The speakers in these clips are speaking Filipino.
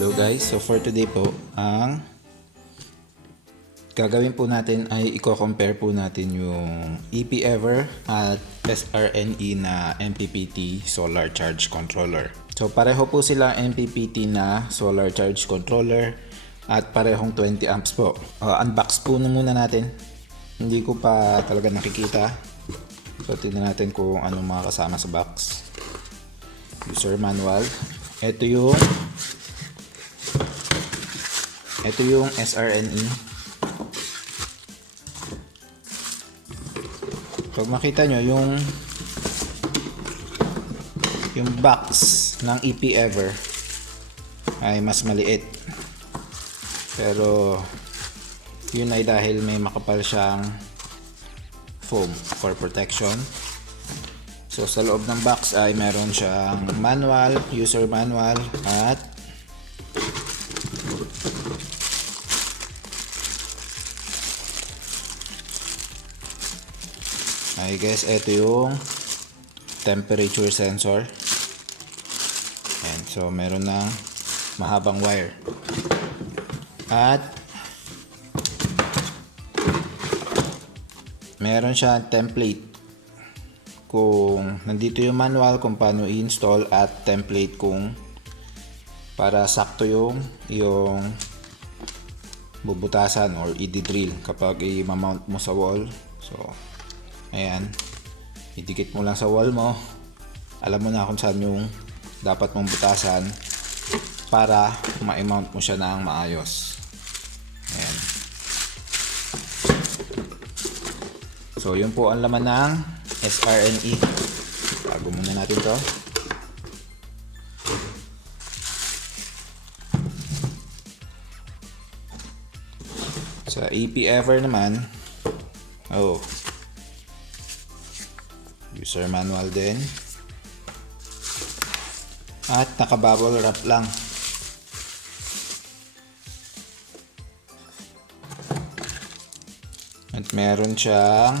Hello guys, so for today po, ang gagawin po natin ay i-compare po natin yung EP-Ever at SRNE na MPPT Solar Charge Controller. So pareho po sila MPPT na Solar Charge Controller at parehong 20 amps po. Unbox po na muna natin. Hindi ko pa talaga nakikita. So tingnan natin kung anong mga kasama sa box. User manual. Ito yung SRNE. Pag makita nyo yung box ng EP-Ever ay mas maliit. Pero yun ay dahil may makapal siyang foam for protection. So sa loob ng box ay meron siyang manual, user manual at I guess ito yung temperature sensor. And so meron ng mahabang wire. At meron siya template kung nandito yung manual kung paano i-install at template kung para sakto yung bubutasan or i-drill kapag i-mount mo sa wall. So ayan, idikit mo lang sa wall mo. Alam mo na kung saan yung dapat mong butasan para ma-mount mo siya ng maayos. Ayan. So yun po ang laman ng SRNE. Tago muna natin to. Sa EP-Ever naman, user manual din. At naka-bubble wrap lang. At meron siyang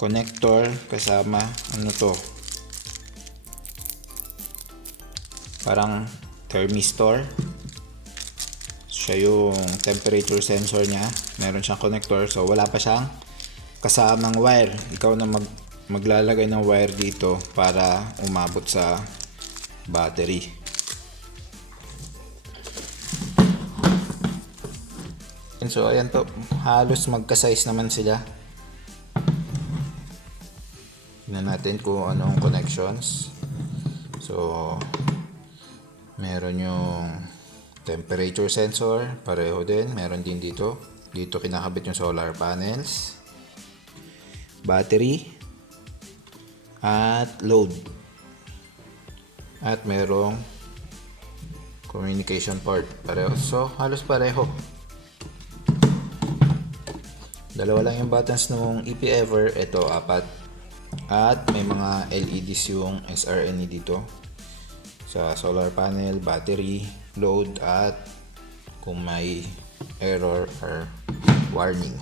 connector kasama parang thermistor. Siya yung temperature sensor niya. Meron siyang connector, so wala pa siyang kasamang wire. Ikaw na maglalagay ng wire dito para umabot sa battery. And so ayan po, halos magka-size naman sila. Tingnan natin kung anong connections. So meron yung temperature sensor, pareho din. Meron din dito kinakabit yung solar panels, battery at load, at merong communication port, pareho. So halos pareho. Dalawa lang yung buttons nung EP-Ever, ito 4. At may mga LEDs yung SRNE dito sa solar panel, battery, load, at kung may error or warning.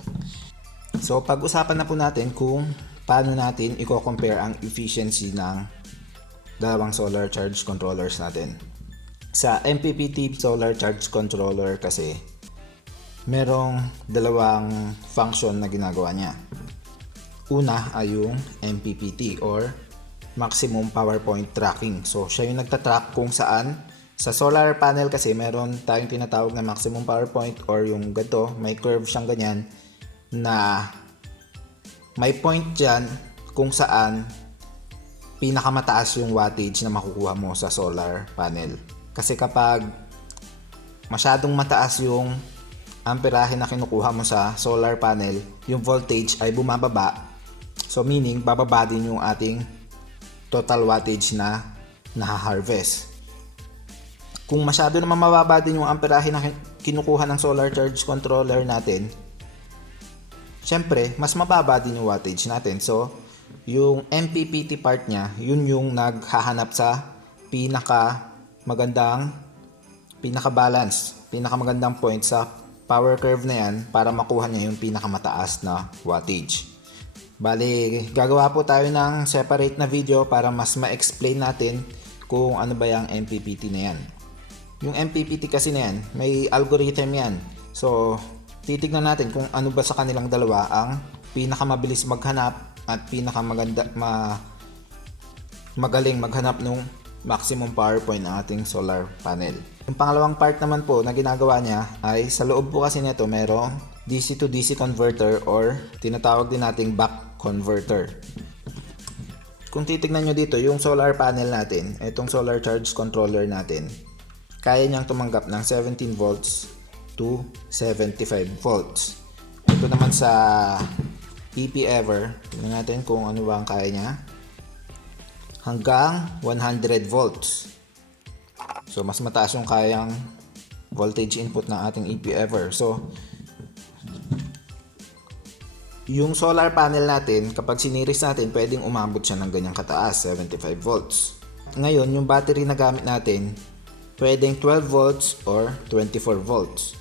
So pag-usapan na po natin kung paano natin i-compare ang efficiency ng dalawang solar charge controllers natin. Sa MPPT solar charge controller kasi merong dalawang function na ginagawa niya. Una ay yung MPPT or maximum power point tracking. So siya yung nagtatrack kung saan sa solar panel kasi meron tayong tinatawag na maximum power point or yung ganito, may curve siyang ganyan na may point dyan kung saan pinakamataas yung wattage na makukuha mo sa solar panel. Kasi kapag masyadong mataas yung amperahe na kinukuha mo sa solar panel, yung voltage ay bumababa. So meaning, bababa din yung ating total wattage na naha-harvest. Kung masyado naman mababa din yung amperahe na kinukuha ng solar charge controller natin, syempre, mas mababa din yung wattage natin. So, yung MPPT part niya, yun yung naghahanap sa pinakamagandang point sa power curve na yan para makuha niya yung pinakamataas na wattage. Bali, gagawa po tayo ng separate na video para mas ma-explain natin kung ano ba yung MPPT na yan. Yung MPPT kasi na yan, may algorithm yan. So, titignan natin kung ano ba sa kanilang dalawa ang pinakamabilis maghanap at magaling maghanap ng maximum power point ng ating solar panel. Yung pangalawang part naman po na ginagawa niya ay sa loob po kasi nito merong DC to DC converter or tinatawag din nating buck converter. Kung titignan nyo dito, yung solar panel natin, itong solar charge controller natin, kaya niyang tumanggap ng 17 volts to 75 volts. Ito naman sa EP-Ever, tingnan natin kung ano ba ang kaya niya. Hanggang 100 volts. So, mas mataas yung kayang voltage input ng ating EP-Ever. So, yung solar panel natin, kapag siniris natin, pwedeng umabot siya ng ganyang kataas, 75 volts. Ngayon, yung battery na gamit natin, pwedeng 12 volts or 24 volts.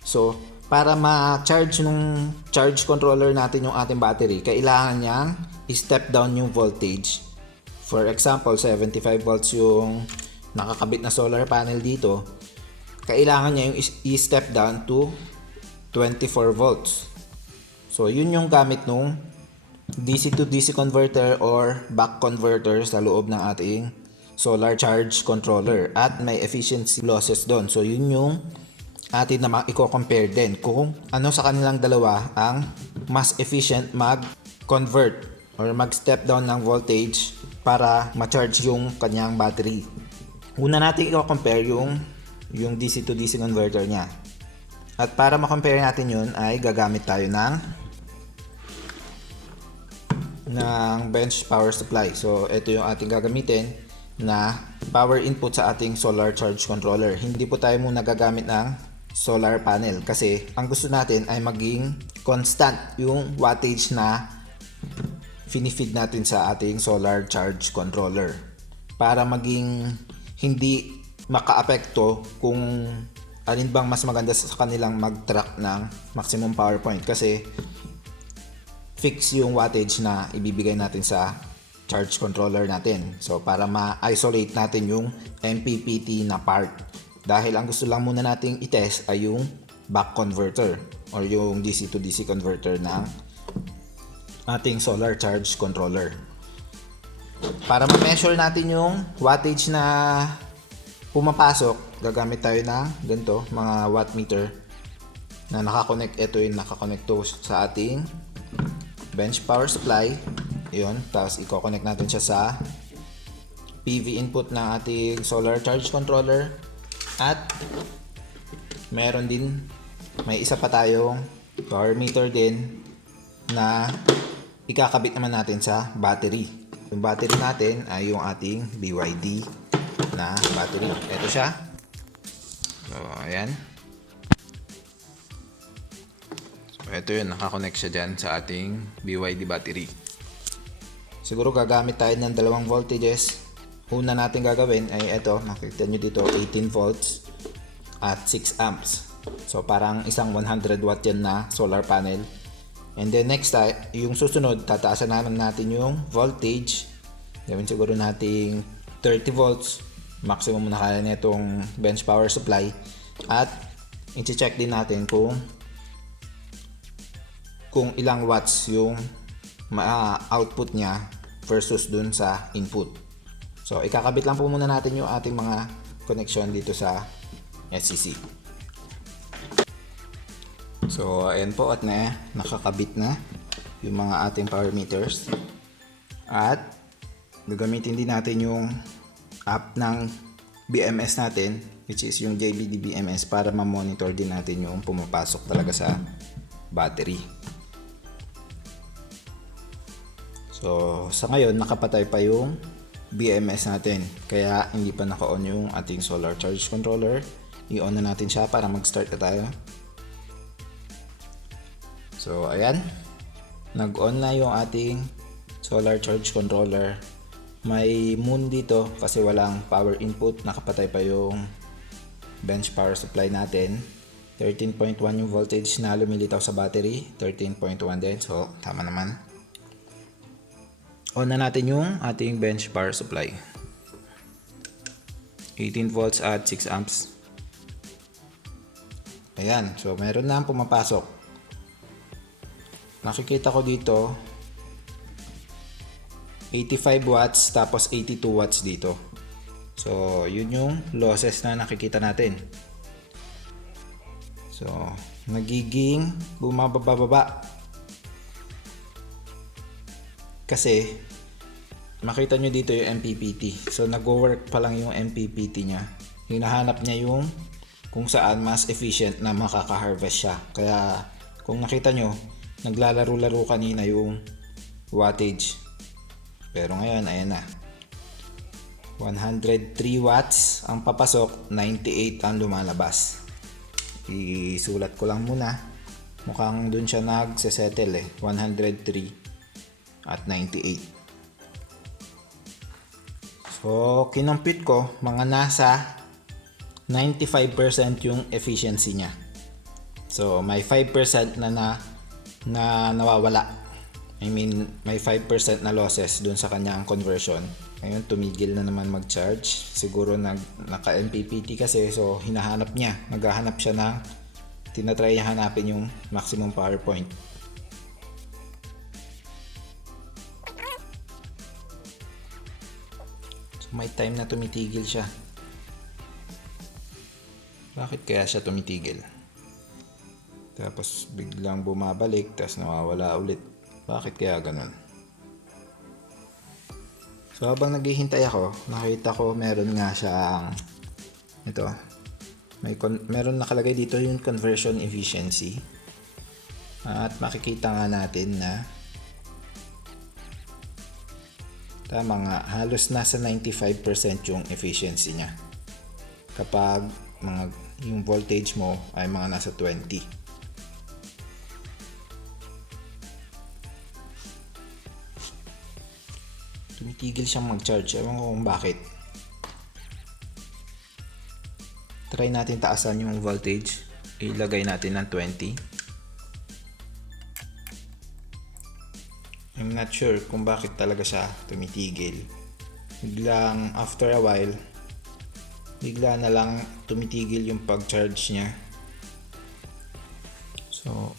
So, para ma-charge nung charge controller natin yung ating battery, kailangan niyang i-step down yung voltage. For example, 75 volts yung nakakabit na solar panel dito, kailangan niya yung i-step down to 24 volts. So, yun yung gamit nung DC to DC converter or buck converter sa loob ng ating solar charge controller. At may efficiency losses doon. So, yun yung atin na i-compare din kung ano sa kanilang dalawa ang mas efficient mag-convert or mag-step down ng voltage para ma-charge yung kanyang battery. Una natin i-compare yung DC to DC converter niya. At para ma-compare natin yun ay gagamit tayo ng bench power supply. So, ito yung ating gagamitin na power input sa ating solar charge controller. Hindi po tayo muna gagamit ng solar panel kasi ang gusto natin ay maging constant yung wattage na finifeed natin sa ating solar charge controller para maging hindi makaapekto kung alin bang mas maganda sa kanilang mag-track ng maximum power point kasi fix yung wattage na ibibigay natin sa charge controller natin. So, para ma-isolate natin yung MPPT na part. Dahil ang gusto lang muna nating i-test ay yung buck converter or yung DC to DC converter ng ating solar charge controller. Para ma-measure natin yung wattage na pumapasok, gagamit tayo ng ganito, mga wattmeter na nakakonect. Ito yung nakakonect to sa ating bench power supply. Yun, tapos i-connect natin siya sa PV input ng ating solar charge controller. At meron din, may isa pa tayong power meter din na ikakabit naman natin sa battery. Yung battery natin ay yung ating BYD na battery. Ito siya. So, ayan. Ito yun, nakakonect siya dyan sa ating BYD battery. Siguro gagamit tayo ng dalawang voltages. Una natin gagawin ay ito, makikita nyo dito 18 volts at 6 amps. So parang isang 100 watt yan na solar panel. And then next time, yung susunod, tataasan natin yung voltage. Gawin siguro nating 30 volts. Maximum na kaya nitong bench power supply. At i-check din natin kung ilang watts yung output niya versus dun sa input. So, ikakabit lang po muna natin yung ating mga connection dito sa SCC. So, ayan po at nakakabit na yung mga ating power meters. At gagamitin din natin yung app ng BMS natin, which is yung JBD BMS, para ma-monitor din natin yung pumapasok talaga sa battery. So, sa ngayon, nakapatay pa yung BMS natin. Kaya, hindi pa naka-on yung ating solar charge controller. I-on na natin siya para mag-start na tayo. So, ayan. Nag-on na yung ating solar charge controller. May moon dito kasi walang power input. Nakapatay pa yung bench power supply natin. 13.1 yung voltage na lumilitaw sa battery. 13.1 din. So, tama naman. On na natin yung ating bench power supply. 18 volts at 6 amps. Ayan, so meron na ang pumapasok. Nakikita ko dito 85 watts tapos 82 watts dito. So yun yung losses na nakikita natin. So nagiging bumababa kasi makita nyo dito yung MPPT. So nag-work pa lang yung MPPT nya. Hinahanap niya yung kung saan mas efficient na makaka-harvest siya. Kaya kung nakita nyo, naglalaro-laro kanina yung wattage. Pero ngayon, ayan na. 103 watts ang papasok, 98 ang lumalabas. Isulat ko lang muna. Mukhang dun siya nagsesettle 103 at 98. So, kinumpit ko, mga nasa 95% yung efficiency niya. So, may 5% na nawawala. I mean, may 5% na losses dun sa kanyang conversion. Ngayon, tumigil na naman mag-charge. Siguro naka-MPPT kasi, so hinahanap niya. Naghahanap siya ng, tinatry niya hanapin yung maximum power point. May time na tumitigil siya. Bakit kaya siya tumitigil? Tapos biglang bumabalik, tapos nawawala ulit. Bakit kaya ganun? So habang naghihintay ako, nakita ko meron nga siyang ito. Meron nakalagay dito yung conversion efficiency. At makikita nga natin na tama nga, halos nasa 95% yung efficiency niya. Kapag yung voltage mo ay mga nasa 20. Tumitigil siyang mag-charge. Ewan ko kung bakit. Try natin taasan yung voltage. Ilagay natin ng 20. I'm not sure kung bakit talaga siya tumitigil. Biglang after a while, bigla na lang tumitigil yung pag-charge niya. So,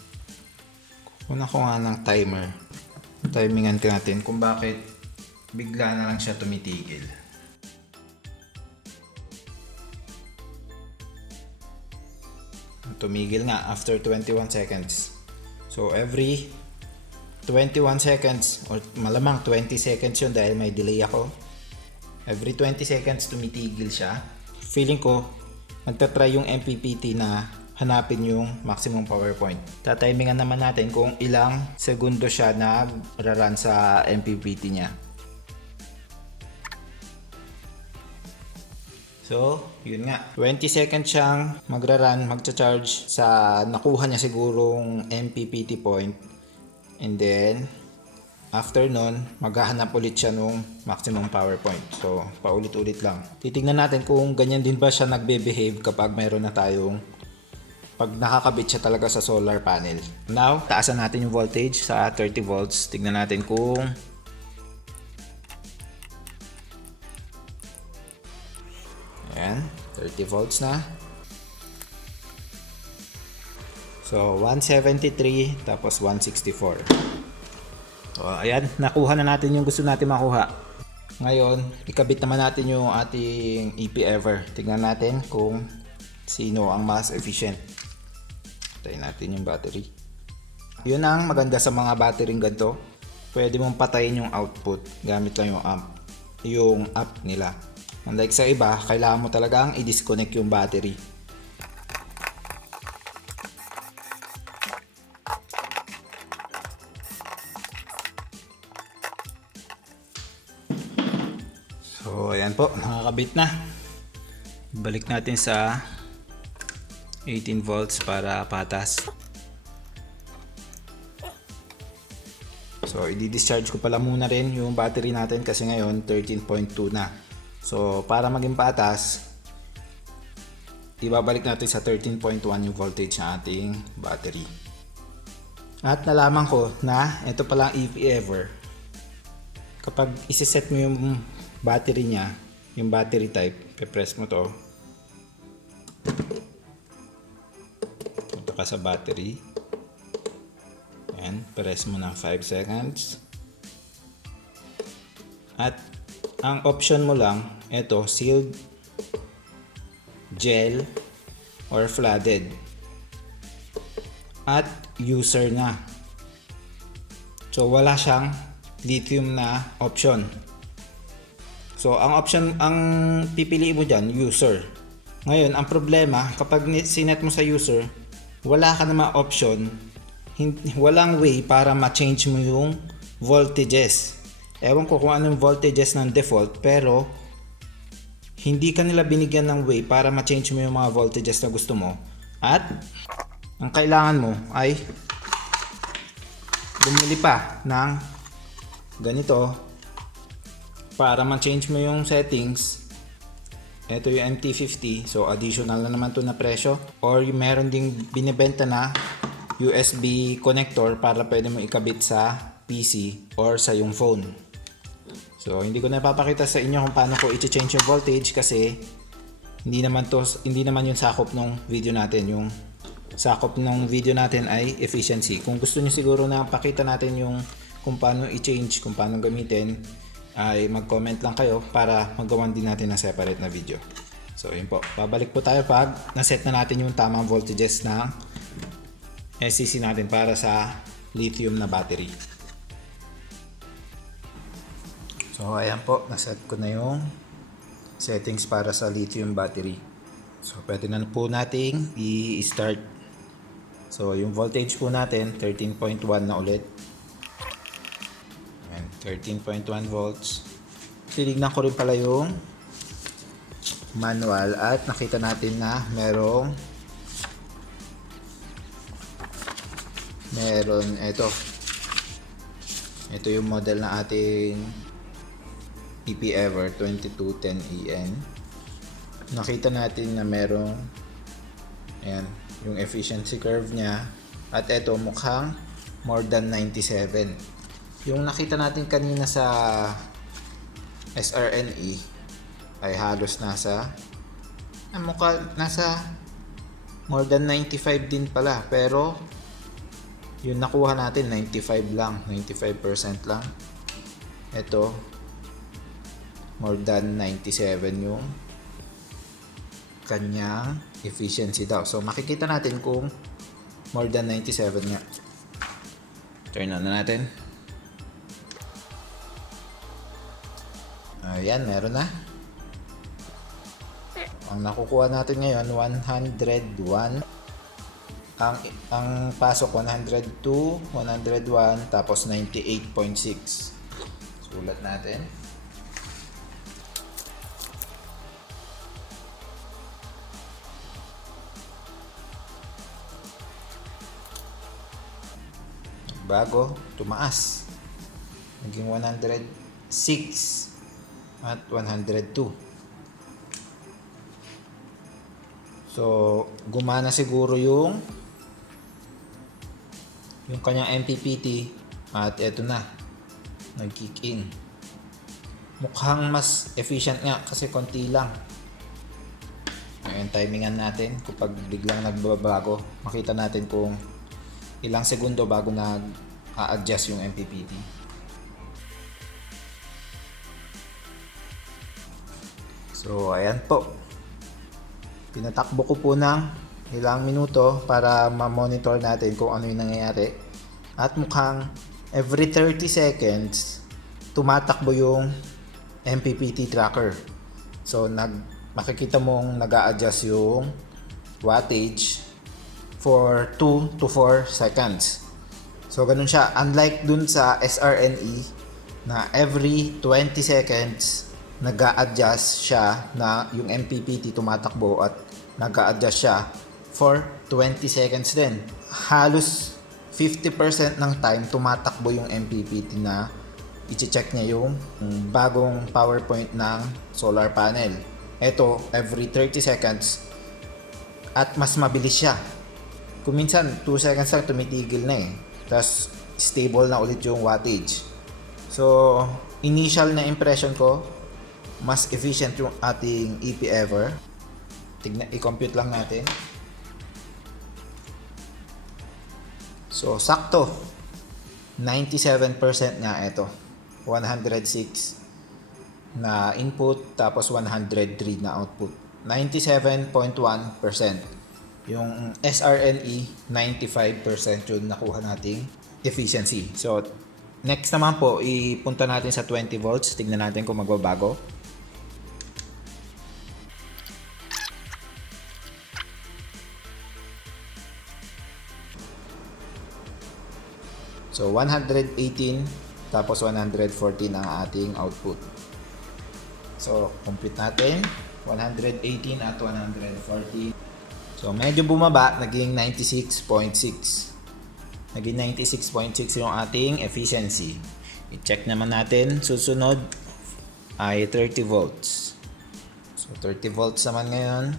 kukunan ko nga ng timer. Timingan ka natin kung bakit bigla na lang siya tumitigil. Tumigil nga after 21 seconds. So, every 21 seconds or malamang 20 seconds yun dahil may delay ako. Every 20 seconds tumitigil siya. Feeling ko magta-try yung MPPT na hanapin yung maximum power point. Tatimingan naman natin kung ilang segundo siya nag-run sa MPPT niya. So, yun nga. 20 seconds siyang magra-run, magcha-charge sa nakuha niya sigurong MPPT point. And then, after nun, maghahanap ulit siya nung maximum power point. So, paulit-ulit lang. Titignan natin kung ganyan din ba siya nagbe-behave kapag mayroon na tayong pag nakakabit siya talaga sa solar panel. Now, taasan natin yung voltage sa 30 volts. Tignan natin kung ayan, 30 volts na. So, 173 tapos 164. So, ayan, nakuha na natin yung gusto natin makuha. Ngayon, ikabit naman natin yung ating EP-Ever. Tingnan natin kung sino ang mas efficient. Patayin natin yung battery. Yun ang maganda sa mga battery ganito. Pwede mong patayin yung output gamit lang yung app nila. Unlike sa iba, kailangan mo talagang i-disconnect yung battery. So, ayan po, nakakabit na. Balik natin sa 18 volts para patas. So, i-discharge ko pala muna rin yung battery natin kasi ngayon 13.2 na. So, para maging patas, ibabalik natin sa 13.1 yung voltage ng ating battery. At nalaman ko na ito palang EP-Ever. Kapag isiset mo yung battery niya, yung battery type, pe-press mo to. ka sa battery. Ayan, press mo ng 5 seconds. At ang option mo lang, ito, sealed, gel, or flooded. At user na. So wala siyang lithium na option. So ang pipiliin mo dyan, user. Ngayon, ang problema, kapag sinet mo sa user, wala ka naman option, walang way para ma-change mo yung voltages. Ewan ko kung anong voltages ng default, pero hindi ka nila binigyan ng way para ma-change mo yung mga voltages na gusto mo. At ang kailangan mo ay bumili pa ng ganito para ma-change mo yung settings. Ito yung MT50, so additional na naman to na presyo. Or meron ding binibenta na USB connector para pwede mo ikabit sa PC or sa yung phone. So hindi ko na ipapakita sa inyo kung paano ko i-change yung voltage kasi hindi naman yung sakop ng video natin. Yung sakop ng video natin ay efficiency. Kung gusto niyo siguro na pakita natin yung kung paano i-change, kung paano gamitin, ay mag-comment lang kayo para magawan din natin ng separate na video. So yun po, babalik po tayo pag naset na natin yung tamang voltages ng SCC natin para sa lithium na battery. So ayan po, naset ko na yung settings para sa lithium battery. So pwede na po nating i-start. So yung voltage po natin 13.1 na ulit. Ayan, 13.1 volts. Tinignan ko rin pala yung manual at nakita natin na meron ito yung model na ating EP-Ever 2210EN. Nakita natin na merong ayan, yung efficiency curve niya at ito mukhang more than 97. Yung nakita natin kanina sa SRNE ay halos nasa more than 95 din pala, pero yung nakuha natin 95 lang, 95% lang. Ito more than 97 yung kanyang efficiency daw. So makikita natin kung more than 97 nga. Turn on na natin. Ayan, meron na. Ang nakukuha natin ngayon 101. Ang pasok 102, 101, tapos 98.6. Sulat natin. Bago, tumaas. Naging 106 at 102. So, gumana siguro yung kanyang MPPT at eto na, nag-kick in. Mukhang mas efficient nga kasi konti lang. Ngayon, timingan natin kapag biglang nagbabago. Makita natin kung ilang segundo bago nag-a-adjust yung MPPT. So, ayan po. Pinatakbo ko po ng ilang minuto para ma-monitor natin kung ano yung nangyayari. At mukhang every 30 seconds, tumatakbo yung MPPT tracker. So, makikita mong nag-a-adjust yung wattage for 2 to 4 seconds. So, ganun siya. Unlike dun sa SRNE na every 20 seconds, nag-a-adjust siya na yung MPPT tumatakbo at nag-a-adjust siya for 20 seconds din. Halos 50% ng time tumatakbo yung MPPT na i-check niya yung bagong power point ng solar panel. Ito, every 30 seconds at mas mabilis siya. Kung minsan 2 seconds lang tumitigil na eh. Tapos stable na ulit yung wattage. So, initial na impression ko, mas efficient yung ating EP-Ever. I-compute lang natin. So, sakto. 97% nga ito. 106 na input, tapos 103 na output. 97.1%. Yung SRNE, 95% yung nakuha nating efficiency. So, next naman po, ipunta natin sa 20 volts. Tignan natin kung magbabago. So, 118 tapos 114 ang ating output. So, complete natin. 118 at 114. So, medyo bumaba. Naging 96.6. Naging 96.6 yung ating efficiency. I-check naman natin. Susunod ay 30 volts. So, 30 volts naman ngayon.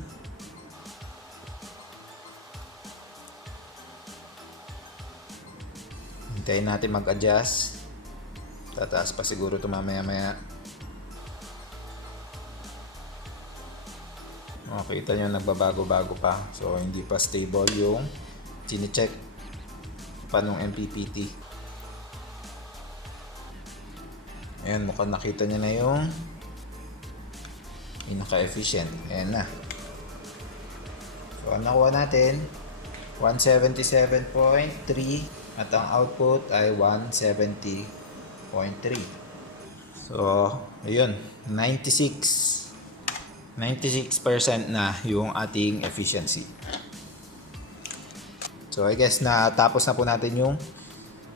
Hintayin natin mag-adjust. Tataas pa siguro ito mamaya-maya. Makita nyo nagbabago-bago pa. So, hindi pa stable yung chine-check pa nung MPPT. Ayan, mukhang nakita nyo na yung pinaka-efficient. Ayan na. So, ang nakuha natin 177.3 at ang output ay 170.3. So, ayun, 96% na yung ating efficiency. So, I guess na tapos na po natin yung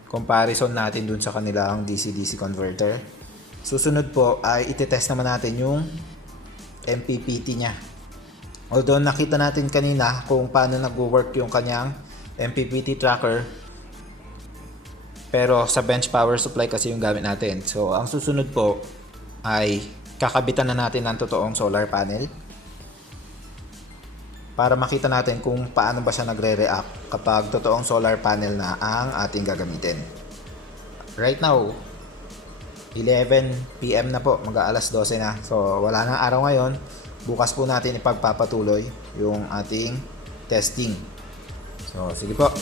comparison natin dun sa kanilang DC-DC converter. Susunod po ay itetest naman natin yung MPPT niya. Although nakita natin kanina kung paano nag-work yung kanyang MPPT tracker, pero sa bench power supply kasi yung gamit natin. So, ang susunod po ay kakabitan na natin ng totoong solar panel para makita natin kung paano ba siya nagre-react kapag totoong solar panel na ang ating gagamitin. Right now, 11 PM na po, mag-aalas 12 na. So, wala nang araw ngayon. Bukas po natin ipagpapatuloy yung ating testing. So, sige po.